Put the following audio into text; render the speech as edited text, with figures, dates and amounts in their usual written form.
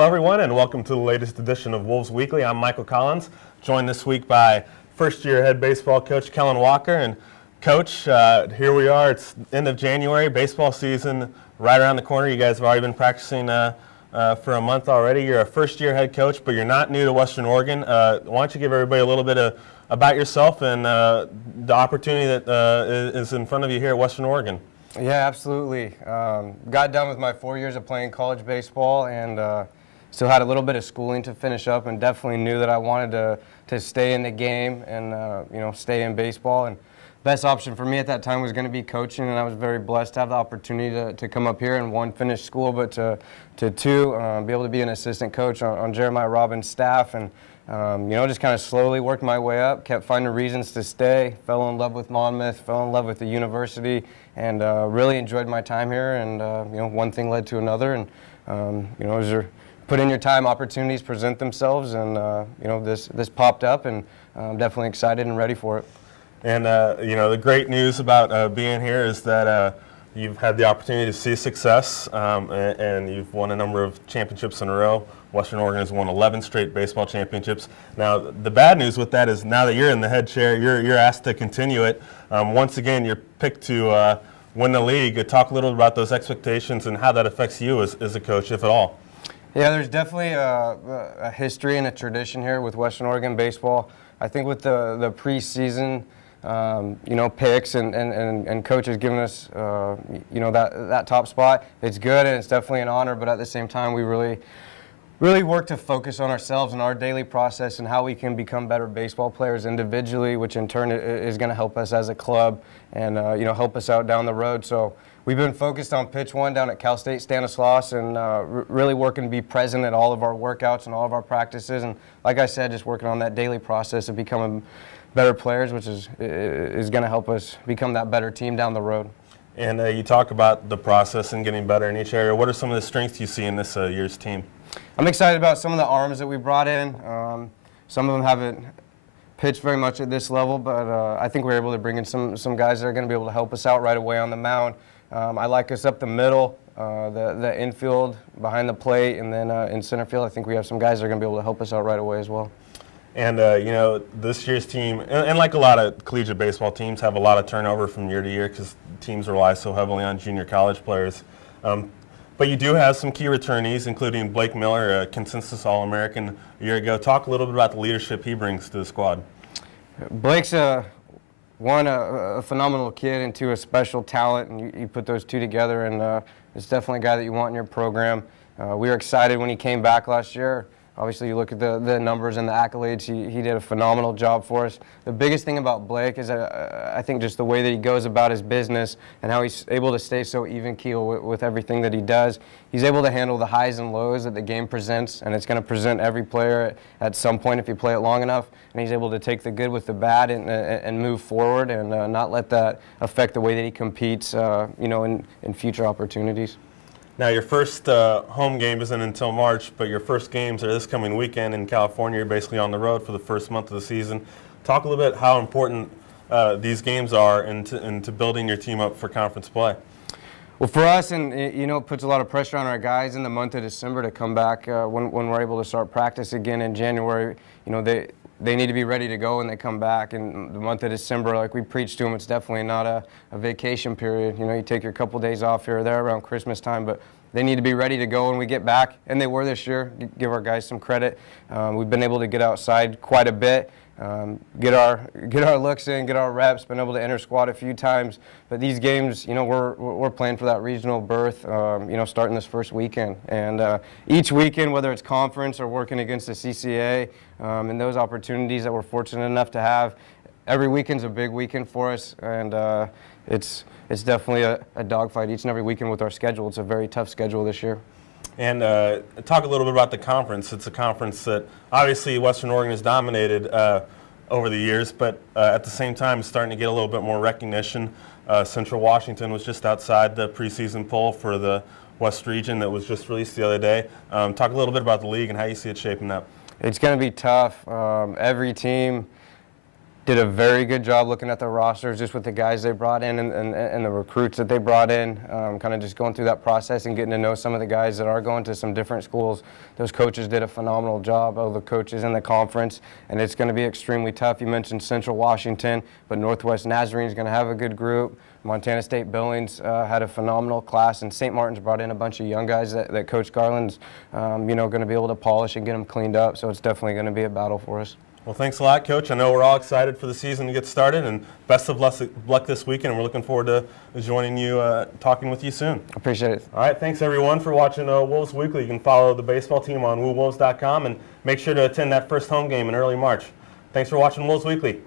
Hello everyone and welcome to the latest edition of Wolves Weekly. I'm Michael Collins, joined this week by first-year head baseball coach Kellen Walker. And Coach, here we are. It's end of January, baseball season right around the corner. You guys have already been practicing for a month already. You're a first-year head coach, but you're not new to Western Oregon. Why don't you give everybody a little bit about yourself and the opportunity that is in front of you here at Western Oregon? Yeah, absolutely. Got done with my 4 years of playing college baseball and still had a little bit of schooling to finish up, and definitely knew that I wanted to stay in the game and stay in baseball. And best option for me at that time was going to be coaching, and I was very blessed to have the opportunity to come up here and, one, finish school, but to two, be able to be an assistant coach on Jeremiah Robbins' staff. And just kind of slowly worked my way up, kept finding reasons to stay, fell in love with Monmouth, fell in love with the university, and really enjoyed my time here. And one thing led to another, and as you're put in your time, opportunities present themselves, and this popped up, and I'm definitely excited and ready for it. And the great news about being here is that you've had the opportunity to see success, and you've won a number of championships in a row. Western Oregon has won 11 straight baseball championships. Now, the bad news with that is now that you're in the head chair, you're asked to continue it. Once again, you're picked to win the league. Talk a little about those expectations and how that affects you as a coach, if at all. Yeah, there's definitely a history and a tradition here with Western Oregon baseball. I think with the preseason picks and coaches giving us that top spot, it's good and it's definitely an honor. But at the same time, we really work to focus on ourselves and our daily process and how we can become better baseball players individually, which in turn is going to help us as a club and help us out down the road. So we've been focused on pitch one down at Cal State Stanislaus, and really working to be present at all of our workouts and all of our practices. And like I said, just working on that daily process of becoming better players, which is going to help us become that better team down the road. And you talk about the process and getting better in each area. What are some of the strengths you see in this year's team? I'm excited about some of the arms that we brought in. Some of them haven't pitched very much at this level, but I think we're able to bring in some guys that are going to be able to help us out right away on the mound. I like us up the middle, the infield, behind the plate, and then in center field, I think we have some guys that are going to be able to help us out right away as well. And, this year's team, and like a lot of collegiate baseball teams, have a lot of turnover from year to year because teams rely so heavily on junior college players. But you do have some key returnees, including Blake Miller, a consensus All-American a year ago. Talk a little bit about the leadership he brings to the squad. Blake's one, a phenomenal kid, and two, a special talent, and you put those two together, and it's definitely a guy that you want in your program. We were excited when he came back last year. Obviously, you look at the numbers and the accolades, he did a phenomenal job for us. The biggest thing about Blake is I think just the way that he goes about his business and how he's able to stay so even keel with everything that he does. He's able to handle the highs and lows that the game presents, and it's going to present every player at some point if you play it long enough. And he's able to take the good with the bad and move forward and not let that affect the way that he competes, in future opportunities. Now, your first home game isn't until March, but your first games are this coming weekend in California. You're basically on the road for the first month of the season. Talk a little bit how important these games are into building your team up for conference play. Well, for us, and it puts a lot of pressure on our guys in the month of December to come back when we're able to start practice again in January. They need to be ready to go when they come back. In the month of December, like we preach to them, it's definitely not a vacation period. You take your couple days off here or there around Christmas time, but they need to be ready to go when we get back, and they were this year. Give our guys some credit. We've been able to get outside quite a bit, get our looks in, get our reps, been able to enter squad a few times. But these games, we're playing for that regional berth, starting this first weekend. And each weekend, whether it's conference or working against the CCA, and those opportunities that we're fortunate enough to have, every weekend's a big weekend for us, and it's definitely a dogfight each and every weekend with our schedule. It's a very tough schedule this year. And talk a little bit about the conference. It's a conference that obviously Western Oregon has dominated over the years, but at the same time it's starting to get a little bit more recognition. Central Washington was just outside the preseason poll for the West region that was just released the other day. Talk a little bit about the league and how you see it shaping up. It's going to be tough. Every team did a very good job looking at the rosters, just with the guys they brought in and the recruits that they brought in, kind of just going through that process and getting to know some of the guys that are going to some different schools. Those coaches did a phenomenal job, all the coaches in the conference, and it's going to be extremely tough. You mentioned Central Washington, but Northwest Nazarene is going to have a good group. Montana State Billings had a phenomenal class, and St. Martin's brought in a bunch of young guys that Coach Garland's you know, going to be able to polish and get them cleaned up, so it's definitely going to be a battle for us. Well, thanks a lot, Coach. I know we're all excited for the season to get started, and best of luck this weekend. We're looking forward to joining you, talking with you soon. Appreciate it. All right, thanks everyone for watching Wolves Weekly. You can follow the baseball team on WOUWolves.com and make sure to attend that first home game in early March. Thanks for watching Wolves Weekly.